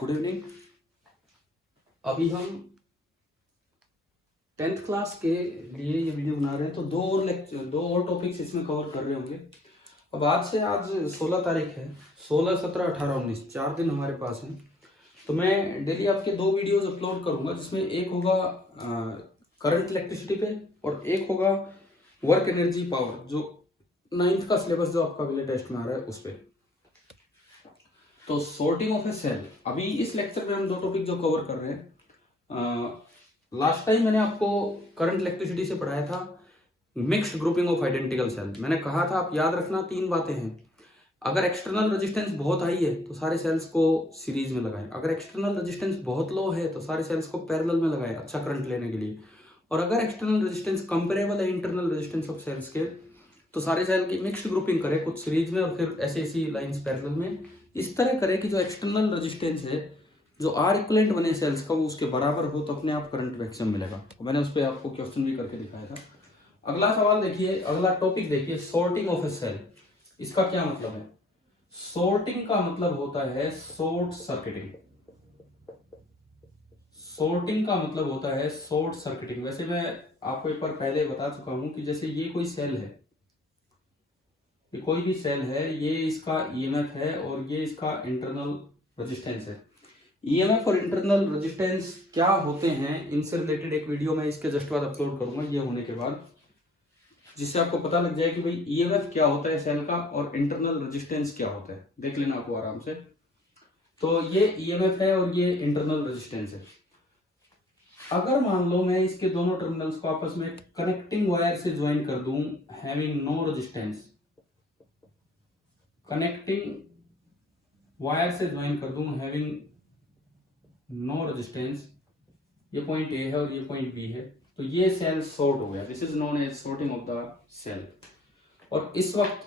Good evening. अभी हम 10th class के लिए ये वीडियो बना रहे हैं, तो दो और टॉपिक्स इसमें कवर कर रहे होंगे। अब आज 16 तारीख है, 16, 17, 18, 19 4 दिन हमारे पास हैं। तो मैं डेली आपके 2 वीडियोस अपलोड करूंगा, जिसमें एक होगा करंट इलेक्ट्रिसिटी पे और एक होगा वर्क एनर्जी पावर, जो 9th का सिलेबस जो आपका अगले टेस्ट में आ रहा है उस पर। तो सॉर्टिंग ऑफ ए सेल, अभी इस लेक्चर में हम 2 टॉपिक जो कवर कर रहे हैं। लास्ट टाइम मैंने आपको करंट इलेक्ट्रिसिटी से पढ़ाया था mixed grouping of identical cell. मैंने कहा था, आप याद रखना 3 बातें हैं। अगर एक्सटर्नल रेजिस्टेंस बहुत हाई है तो सारे सेल्स को सीरीज में लगाएं, अगर एक्सटर्नल रेजिस्टेंस बहुत लो है तो सारे सेल्स को पैरेलल में लगाएं अच्छा करंट लेने के लिए। और अगर एक्सटर्नल रेजिस्टेंस कंपेरेबल है इंटरनल रेजिस्टेंस ऑफ सेल्स के, तो सारे सेल की मिक्स्ड ग्रुपिंग करें, कुछ सीरीज में और फिर ऐसी लाइंस पैरेलल में। इस तरह करें कि जो एक्सटर्नल रेजिस्टेंस है, जो आर इक्विवेलेंट बने सेल्स का, वो उसके बराबर हो, तो अपने आप करंट मैक्सिमम मिलेगा। तो मैंने उस पर आपको क्वेश्चन भी करके दिखाया था। अगला सवाल देखिए, अगला टॉपिक देखिए, सॉर्टिंग ऑफ ए सेल। इसका क्या मतलब है? सॉर्टिंग का मतलब होता है शॉर्ट सर्किटिंग। सॉर्टिंग का मतलब होता है शॉर्ट सर्किटिंग। वैसे मैं आपको एक बार पहले बता चुका हूं कि जैसे ये कोई सेल है, ये कोई भी सेल है, ये इसका ईएमएफ है और ये इसका इंटरनल रेजिस्टेंस है। ईएमएफ और इंटरनल रेजिस्टेंस क्या होते हैं, इनसे रिलेटेड एक वीडियो मैं इसके जस्ट बाद अपलोड करूंगा ये होने के बाद, जिससे आपको पता लग जाए कि भाई ईएमएफ क्या होता है सेल का और इंटरनल रेजिस्टेंस क्या होता है। देख लेना आपको आराम से। तो ये ईएमएफ है और ये इंटरनल रेजिस्टेंस है। अगर मान लो मैं इसके दोनों टर्मिनल्स को आपस में कनेक्टिंग वायर से ज्वाइन कर दूं, having no resistance, connecting wire से ज्वाइन कर दूं हैविंग नो रेजिस्टेंस, ये पॉइंट ए है और ये पॉइंट बी है, तो ये सेल शॉर्ट हो गया। This is known as shorting of the cell. और इस वक्त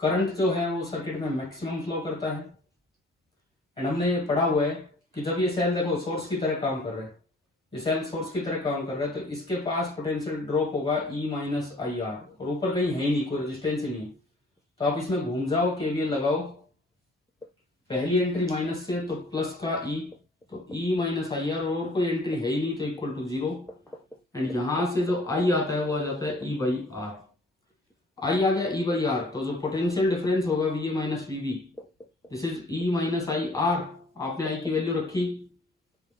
करंट जो है वो सर्किट में मैक्सिमम फ्लो करता है। एंड हमने ये पढ़ा हुआ है कि जब ये सेल देखो सोर्स की तरह काम कर रहा है, ये सेल सोर्स की तरह काम कर रहा है, तो इसके पास पोटेंशियल ड्रॉप होगा E माइनस आई आर, और ऊपर कहीं है ही नहीं, कोई रेजिस्टेंस ही नहीं। तो आप इसमें घूम जाओ, केवीएल लगाओ, पहली एंट्री माइनस से तो प्लस का E, तो E माइनस आई आर, और कोई एंट्री है ही नहीं तो इक्वल टू 0। एंड यहां से जो I आता है वो आ जाता है E बाई आर। I आ गया E बाई आर, तो जो पोटेंशियल डिफरेंस होगा VA minus VB, this is E minus I R. आपने I की वैल्यू रखी,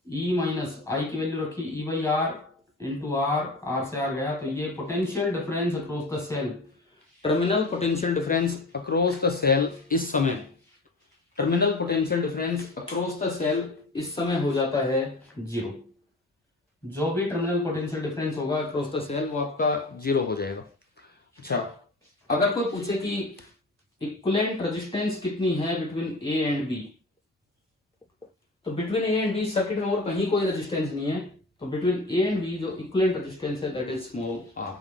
E माइनस आई की वैल्यू रखी E by R into R, R से आर गया, तो ये potential difference across the cell, terminal potential difference across the cell इस समय, terminal potential difference across the cell इस समय हो जाता है 0। जो भी टर्मिनल पोटेंशियल डिफरेंस होगा अक्रॉस द सेल वो आपका 0 हो जाएगा। अच्छा, अगर कोई पूछे कि इक्विवेलेंट रेजिस्टेंस कितनी है बिटवीन ए एंड बी, तो between A and B circuit में और कहीं कोई रेजिस्टेंस नहीं है, तो बिटवीन ए एंड बी जो इक्विवेलेंट रेजिस्टेंस है दैट इज स्मॉल आर।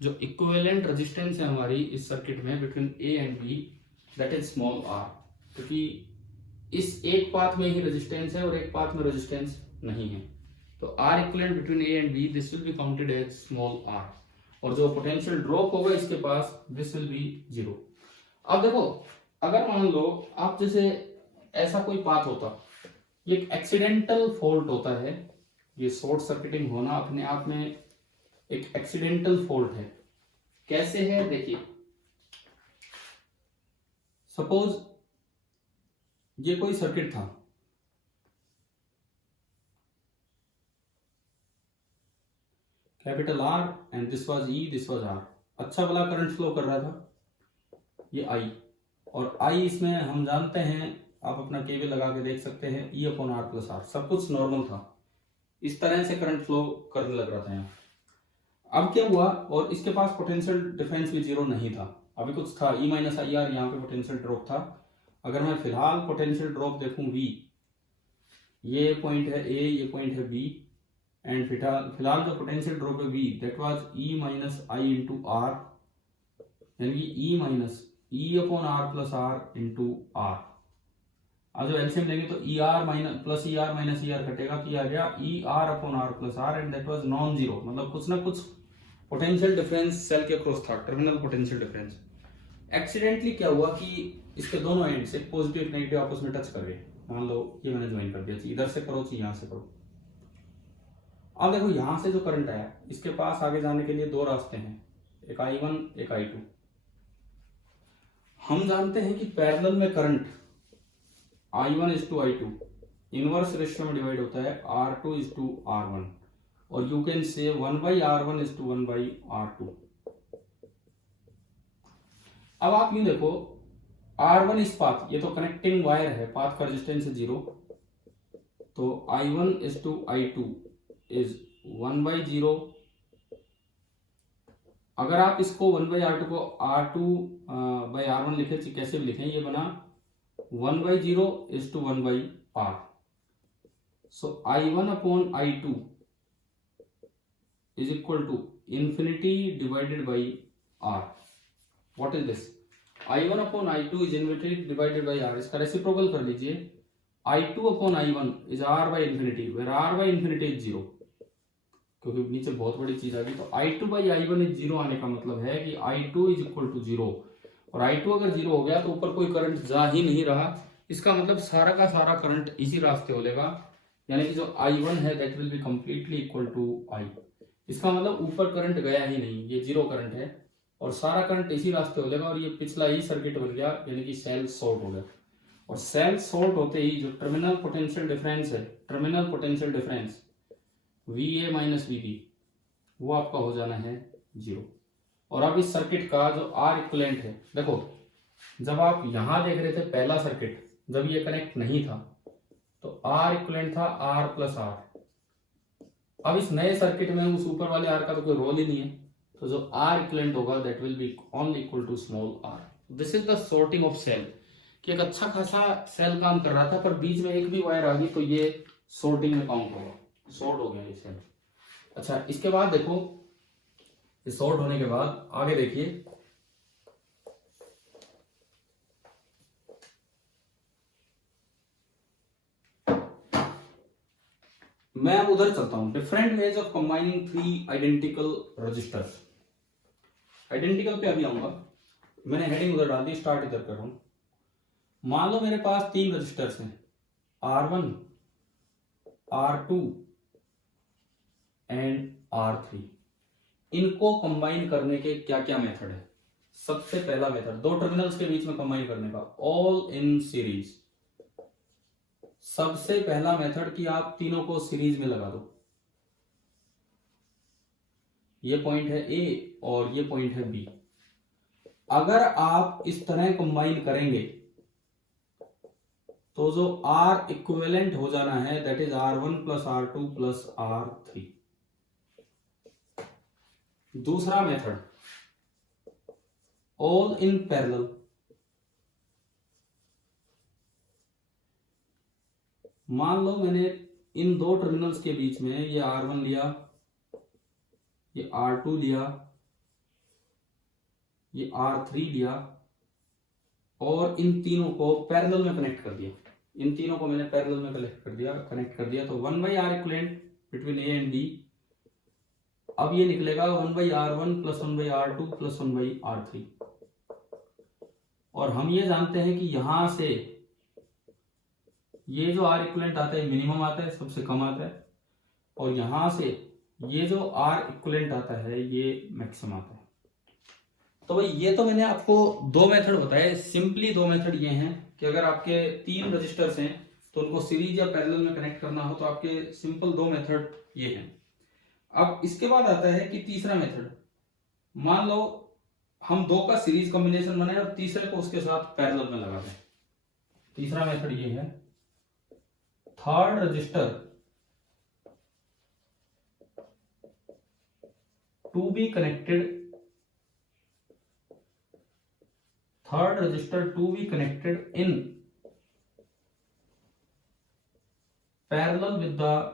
जो इक्विवेलेंट रेजिस्टेंस है हमारी इस सर्किट में between A and B, that is small R, क्योंकि इस एक पाथ में ही रेजिस्टेंस है और एक पाथ में रेजिस्टेंस नहीं है। तो R equivalent between A and B, this will be counted as small R, और जो पोटेंशियल ड्रॉप होगा इसके पास, दिस विल बी 0। अब देखो, अगर मान लो आप जैसे ऐसा कोई पाथ होता, ये एक एक्सीडेंटल फॉल्ट होता है, ये शॉर्ट सर्किटिंग होना अपने आप में एक एक्सीडेंटल फॉल्ट है। कैसे है देखिए, सपोज ये कोई सर्किट था, capital R and this was E, this was R, अच्छा भला करंट फ्लो कर रहा था, ये आई, और आई इसमें हम जानते हैं, आप अपना केवीएल लगा के देख सकते हैं, E upon R plus R, सब कुछ नॉर्मल था, इस तरह से करंट फ्लो करने लग रहा था यहाँ। अब क्या हुआ, और इसके पास पोटेंशियल डिफरेंस भी 0 नहीं था, अभी कुछ था E माइनस आई आर, यहाँ पे पोटेंशियल ड्रॉप था। अगर मैं फिलहाल पोटेंशियल ड्रॉप देखूं V, ये पॉइंट है A, ये पॉइंट है B, एंड फिलहाल जो पोटेंशियल ड्रॉप है V, that was E minus I into R, यानी कि E minus E upon R plus R into R. आज जो एलसीएम लेंगे तो E R minus plus E R minus E R कटेगा, तो आ गया E R upon R plus R, and that was non zero, मतलब कुछ ना कुछ पोटेंशियल डिफरेंस सेल के अक्रॉस था, टर्मिनल पोटेंशियल डिफरेंस। एक्सीडेंटली क्या हुआ कि इसके दोनों एंड से पॉजिटिव नेगेटिव आपस में टच कर गए। मान लो ये मैंने ज्वाइन कर दिया, चाहिए इधर से करो चाहिए यहां से करो। अब देखो यहां से जो करंट आया इसके पास आगे जाने के लिए दो रास्ते हैं, एक I1 एक I2। हम जानते हैं कि पैरेलल में करंट I1:I2 इनवर्स रेशियो में डिवाइड होता है R2:R1, और यू कैन से 1/R1:1/R2। अब आप यूं देखो, R1 इस पाथ, ये तो कनेक्टिंग वायर है, पाथ का रेजिस्टेंस है 0, तो I1:I2 इज 1/0। अगर आप इसको 1/R2 को R2/R1 लिखे, कैसे भी लिखें, ये बना 1/0:1/R। So I1/I2 is equal to infinity divided by R. What is this? I1/I2 is infinity divided by R. इसका रेसिप्रोकल कर लीजिए, I2/I1 is R/infinity, where R/infinity is 0, क्योंकि नीचे बहुत बड़ी चीज आ गई। तो I2/I1 is 0 आने का मतलब है कि I2 is equal to 0, और I2 अगर 0 हो गया तो ऊपर कोई करंट जा ही नहीं रहा। इसका मतलब सारा का सारा करंट इसी रास्ते हो लेगा, यानी कि जो I1 है that will be completely equal to I। इसका मतलब ऊपर करंट गया ही नहीं, ये 0 करंट है और सारा करंट इसी रास्ते हो लेगा, और ये पिछला ही सर्किट बन गया, यानी कि सेल शॉर्ट हो गया। और सेल शॉर्ट होते ही जो टर्मिनल पोटेंशियल डिफरेंस है, terminal potential difference VA minus VB, वो आपका हो जाना है 0। और अब इस सर्किट का जो R इक्विवेलेंट है, देखो जब आप यहां देख रहे थे पहला सर्किट, जब ये कनेक्ट नहीं था तो R इक्विवेलेंट था R+R। अब इस नए सर्किट में उस ऊपर वाले R का तो कोई रोल ही नहीं है, तो जो R इक्विवेलेंट होगा that will be only equal to small r। This is the shorting of cell, कि एक अच्छा खासा सेल काम कर रहा था पर बीच में एक भी वायर आ गई तो ये सॉर्टिंग में काउंट होगा, शॉर्ट हो गया ये सेल। अच्छा, इसके बाद देखो, ये शॉर्ट होने के बाद आगे देखिए, मैं अब उधर चलता हूं, different ways of combining 3 identical resistors. Identical पे अभी आऊंगा, मैंने हेडिंग उधर डाल दी, स्टार्ट इधर कर रहा हूं। मान लो मेरे पास 3 रजिस्टर्स हैं, R1, R2 एंड R3। इनको कंबाइन करने के क्या क्या मेथड है? सबसे पहला मेथड, दो टर्मिनल्स के बीच में कंबाइन करने का, ऑल इन सीरीज। सबसे पहला मेथड कि आप तीनों को सीरीज में लगा दो। ये पॉइंट है A और ये पॉइंट है B। अगर आप इस तरह कंबाइन करेंगे तो जो R इक्विवेलेंट हो जाना है that is R1 plus R2 plus R3। दूसरा मेथड, ऑल इन पैरेलल। मान लो मैंने इन दो टर्मिनल्स के बीच में ये R1 लिया, ये R2 लिया, ये R3 लिया, और इन तीनों को पैरेलल में कनेक्ट कर दिया। इन तीनों को मैंने पैरेलल में कनेक्ट कर दिया तो 1/R equivalent between A and B। अब ये निकलेगा 1/R1 plus 1/R2 plus 1/R3। और हम ये जानते हैं कि यहां से ये जो R इक्विवेलेंट आता है मिनिमम आता है, सबसे कम आता है, और यहां से ये जो R इक्विवेलेंट आता है ये मैक्सिमम आता है। तो भाई ये तो मैंने आपको दो मेथड बताए, सिंपली दो मेथड ये हैं कि अगर आपके 3 रजिस्टर्स हैं तो उनको सीरीज या पैरेलल में कनेक्ट करना हो तो आपके सिंपल दो मेथड ये हैं। अब इसके बाद आता है कि तीसरा मेथड, मान लो हम दो का सीरीज कॉम्बिनेशन बनाए और तीसरे को उसके साथ पैरेलल में लगा दें। तीसरा मेथड ये है, third resistor to be connected, third resistor to be connected in parallel with the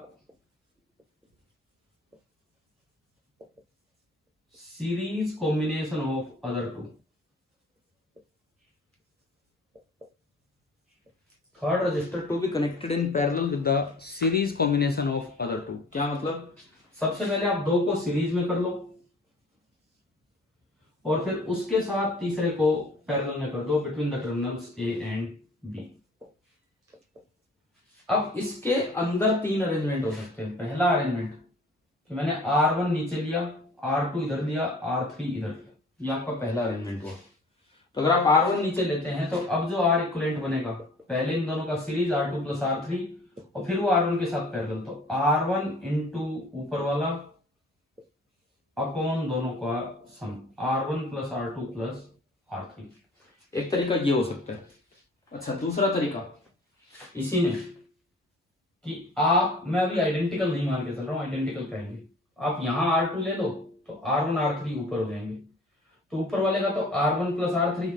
series combination of other two। third resistor to be connected in parallel with the series combination of other two। क्या मतलब? सबसे पहले आप दो को series में कर लो और फिर उसके साथ तीसरे को पैरेलल में कर दो between the terminals A and B. अब इसके अंदर तीन अरेंजमेंट हो सकते हैं। पहला अरेंजमेंट कि मैंने R1 नीचे लिया, R2 इधर दिया, R3 इधर दिया, ये आपका पहला अरेंजमेंट हुआ। तो अगर आप R1 नीचे लेते हैं तो अब जो R इक्विवेलेंट बनेगा, पहले इन दोनों का सीरीज R2 प्लस R3 और फिर वो R1 के साथ पैरेलल, तो R1 इंटू ऊपर वाला अपॉन दोनों का सम, R1 plus R2 plus R3। एक तरीका ये हो सकता है। अच्छा, दूसरा तरीका इसी में कि आप, मैं अभी आइडेंटिकल नहीं मान के चल रहा हूं, आइडेंटिकल कहेंगे, आप यहां R2 ले लो तो R1 R3 ऊपर हो जाएंगे, तो ऊपर वाले का तो R1 प्लस R3,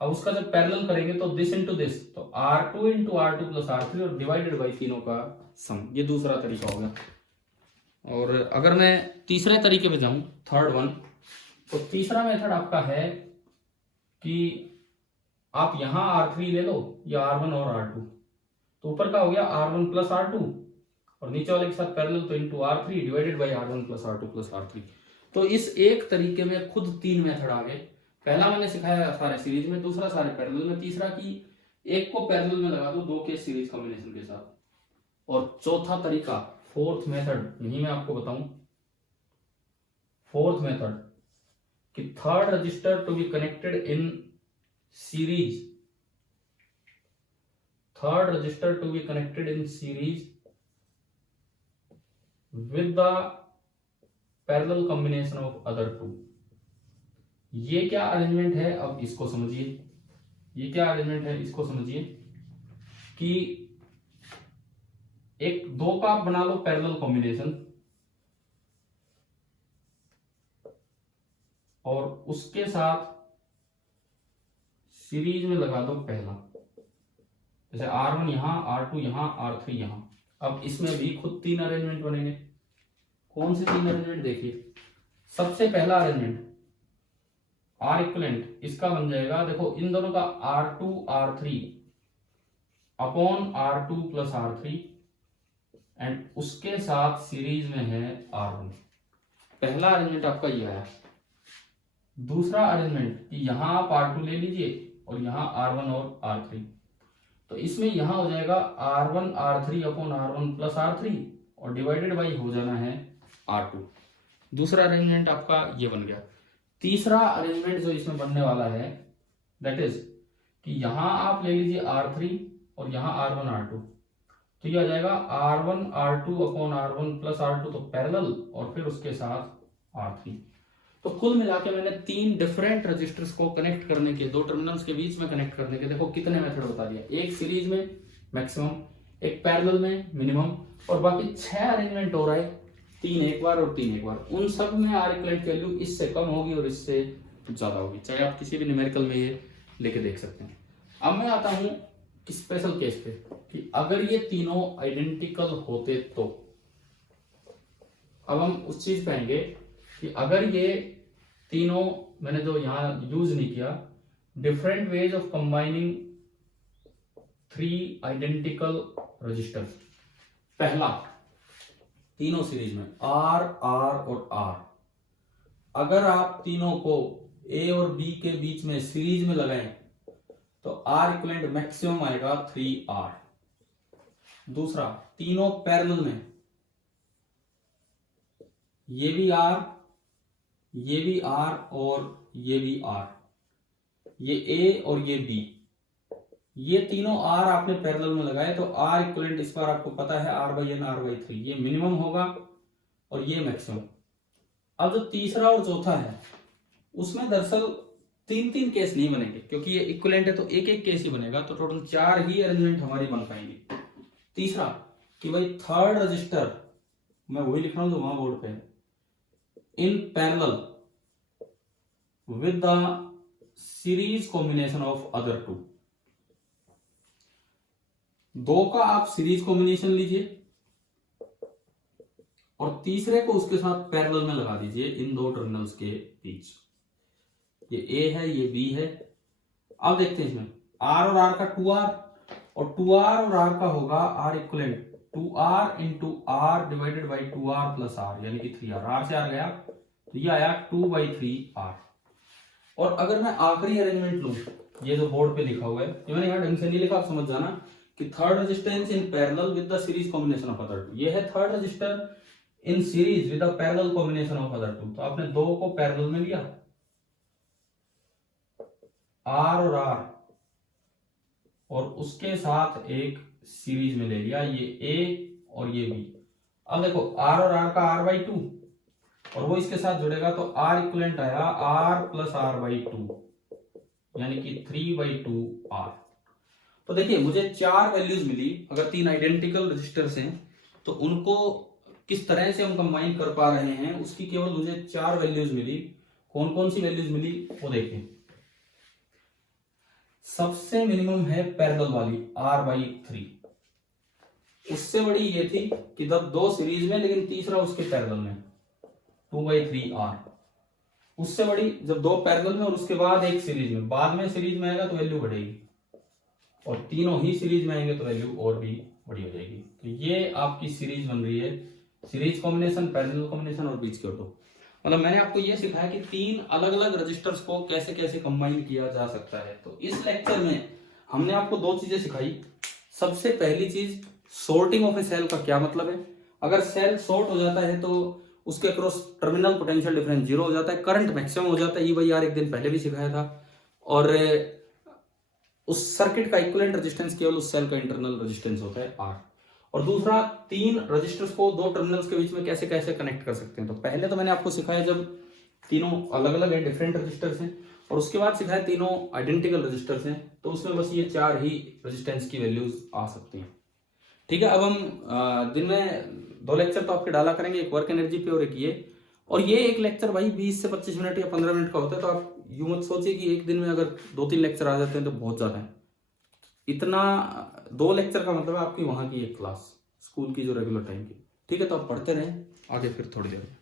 अब उसका जब पैरेलल करेंगे तो दिस इंटू दिस, तो R2 into R2 plus R3 और डिवाइडेड बाई तीनों का सम। ये दूसरा तरीका होगा। और अगर मैं तीसरे तरीके पे जाऊं, थर्ड वन, तो तीसरा मेथड आपका है कि आप यहां R3 ले लो या R1 और R2, तो ऊपर का हो गया R1 प्लस R2 और नीचे वाले के साथ पैरेलल तो into R3 divided by R1 plus R2 plus R3। तो इस एक तरीके में खुद तीन मेथड आ गए। पहला मैंने सिखाया सारे सीरीज में, दूसरा सारे पैरेलल में, तीसरा की एक को पैरेलल में लगा दो दो के सीरीज कॉम्बिनेशन के साथ, और चौथा तरीका फोर्थ मेथड यही मैं आपको बताऊं। फोर्थ मेथड कि third resistor to be connected in series, third register to be connected in series with the parallel combination of other two। ये क्या अरेंजमेंट है, अब इसको समझिए। ये क्या अरेंजमेंट है, इसको समझिए कि एक दो का आप बना लो पैरेलल कॉम्बिनेशन और उसके साथ सीरीज में लगा दो पहला, जैसे R1 यहां, R2 यहां, R3 यहां। अब इसमें भी खुद तीन अरेंजमेंट बनेंगे। कौन से तीन अरेंजमेंट, देखिए। सबसे पहला अरेंजमेंट R इक्विवेलेंट, इसका बन जाएगा, देखो इन दोनों का R2 R3 upon R2 plus R3 and उसके साथ सीरीज में है R1। पहला अरेंजमेंट आपका ये आया। दूसरा अरेंजमेंट कि यहां आप R2 ले लीजिए और यहां R1 और R3, तो इसमें यहां हो जाएगा R1 R3 upon R1 plus R3 और डिवाइडेड बाई हो जाना है R2। दूसरा अरेंजमेंट आपका ये बन गया। तीसरा अरेंजमेंट जो इसमें बनने वाला है दैट इज कि यहां आप ले लीजिए R3 और यहां R1 R2, तो ये आ जाएगा R1 R2 upon R1 plus R2 तो पैरेलल और फिर उसके साथ R3। तो कुल मिला के मैंने तीन डिफरेंट रजिस्टर्स को कनेक्ट करने के, दो टर्मिनल्स के बीच में कनेक्ट करने के, देखो कितने मेथड बता दिया। एक सीरीज में मैक्सिमम, एक पैरेलल में मिनिमम, और बाकी 6 अरेंजमेंट हो रहा है, 3 एक बार और 3 एक बार। उन सब में R इक्विवेलेंट की वैल्यू इससे कम होगी और इससे ज्यादा होगी, चाहे आप किसी भी न्यूमेरिकल में ये लेके देख सकते हैं। अब मैं आता हूं स्पेशल केस पे कि अगर ये तीनों आइडेंटिकल होते तो। अब हम उस चीज पे आएंगे कि अगर ये तीनों, मैंने जो यहां यूज नहीं किया, different ways of combining 3 identical resistors. पहला, तीनों सीरीज में R R और R, अगर आप तीनों को A और B के बीच में सीरीज में लगाएं तो R इक्विवेलेंट मैक्सिमम आएगा 3R। दूसरा, तीनों पैरेलल में, ये भी R, ये भी R और ये भी R, ये A और ये B, ये तीनों R आपने पैरेलल में लगाए तो R इक्विवेलेंट इस बार आपको पता है R/n R/3, ये मिनिमम होगा और ये मैक्सिमम। अब जो तीसरा और चौथा है उसमें दरअसल 3 केस नहीं बनेंगे, क्योंकि ये इक्विवेलेंट है तो एक एक केस ही बनेगा, तो टोटल 4 ही अरेंजमेंट हमारी बन पाएंगे। तीसरा कि भाई थर्ड रजिस्टर, मैं वही लिख रहा हूं जो वहां बोर्ड पे है, in parallel with the series combination of other two. दो का आप सीरीज कॉम्बिनेशन लीजिए और तीसरे को उसके साथ पैरेलल में लगा दीजिए इन दो टर्मिनल्स के बीच। ये A है, ये B है। अब देखते हैं इसमें R और R का 2R और 2R और R का होगा R equivalent 2R into R divided by 2R plus R, यानी कि 3R। R से R गया तो ये आया 2/3R। और अगर मैं आखिरी अरेंजमेंट लूं, ये जो बोर्ड पे लिखा हुआ है, ये मैंने यहाँ ढंग से नहीं लिखा, आप समझ जाना कि third resistance in parallel with the series combination of other two, ये है third resistor in series with the parallel combination of other two. तो आपने दो को पैरेलल में लिया, आर और आर, और उसके साथ एक सीरीज में ले लिया, ये ए और ये बी। अब देखो आर और आर का आर बाई टू, और वो इसके साथ जुड़ेगा तो आर इक्वलेंट आया R plus R by two, यानी कि 3/2 आर। तो देखिए मुझे चार वैल्यूज मिली, अगर तीन आइडेंटिकल रजिस्टर्स हैं तो उनको किस तरह से हम कंबाइन कर पा रहे हैं, उसकी केवल मुझे चार वैल्यूज मिली। कौन कौन सी वैल्यूज मिली वो देखें। सबसे मिनिमम है पैरेलल वाली r/3, उससे बड़ी ये थी कि जब दो सीरीज में लेकिन तीसरा उसके पैरेलल में 2/3r, उससे बड़ी जब दो पैरेलल में और उसके बाद एक सीरीज में, बाद में सीरीज में आएगा तो वैल्यू बढ़ेगी, और तीनों ही सीरीज में आएंगे तो वैल्यू और भी बड़ी हो जाएगी। तो ये आपकी सीरीज बन रही है, सीरीज कॉम्बिनेशन, पैरेलल कॉम्बिनेशन और बीच के दो। मतलब मैंने आपको ये सिखाया कि तीन अलग अलग रजिस्टर्स को कैसे कैसे कंबाइन किया जा सकता है। तो इस लेक्चर में हमने आपको दो चीजें सिखाई। सबसे पहली चीज, सॉर्टिंग ऑफ ए सेल का क्या मतलब है। अगर सेल सॉर्ट हो जाता है तो उसके cross terminal potential difference zero हो जाता है, करंट मैक्सिमम हो जाता है, E/R एक दिन पहले भी सिखाया था। और उस सर्किट का इक्विवेलेंट रेजिस्टेंस केवल उस सेल का इंटरनल रेजिस्टेंस होता है R। और दूसरा, तीन रजिस्टर्स को दो टर्मिनल्स के बीच में कैसे कैसे कनेक्ट कर सकते हैं। तो पहले तो मैंने आपको सिखाया जब तीनों अलग अलग है, डिफरेंट रजिस्टर्स हैं, और उसके बाद सिखाया तीनों आइडेंटिकल रजिस्टर्स हैं, तो उसमें बस ये चार ही रेजिस्टेंस की वैल्यूज आ सकती हैं। ठीक है, अब हम दिन में दो लेक्चर तो आपके डाला करेंगे, एक वर्क एनर्जी पे और एक ये। और ये एक लेक्चर भाई 20 से 25 मिनट या 15 मिनट का होता है, तो आप यूं मत सोचिए कि एक दिन में अगर 2-3 लेक्चर आ जाते हैं तो बहुत ज्यादा है। इतना 2 लेक्चर का मतलब है आपकी वहां की एक क्लास, स्कूल की जो रेगुलर टाइम की। ठीक है, तो आप पढ़ते रहें आगे फिर थोड़ी देर में।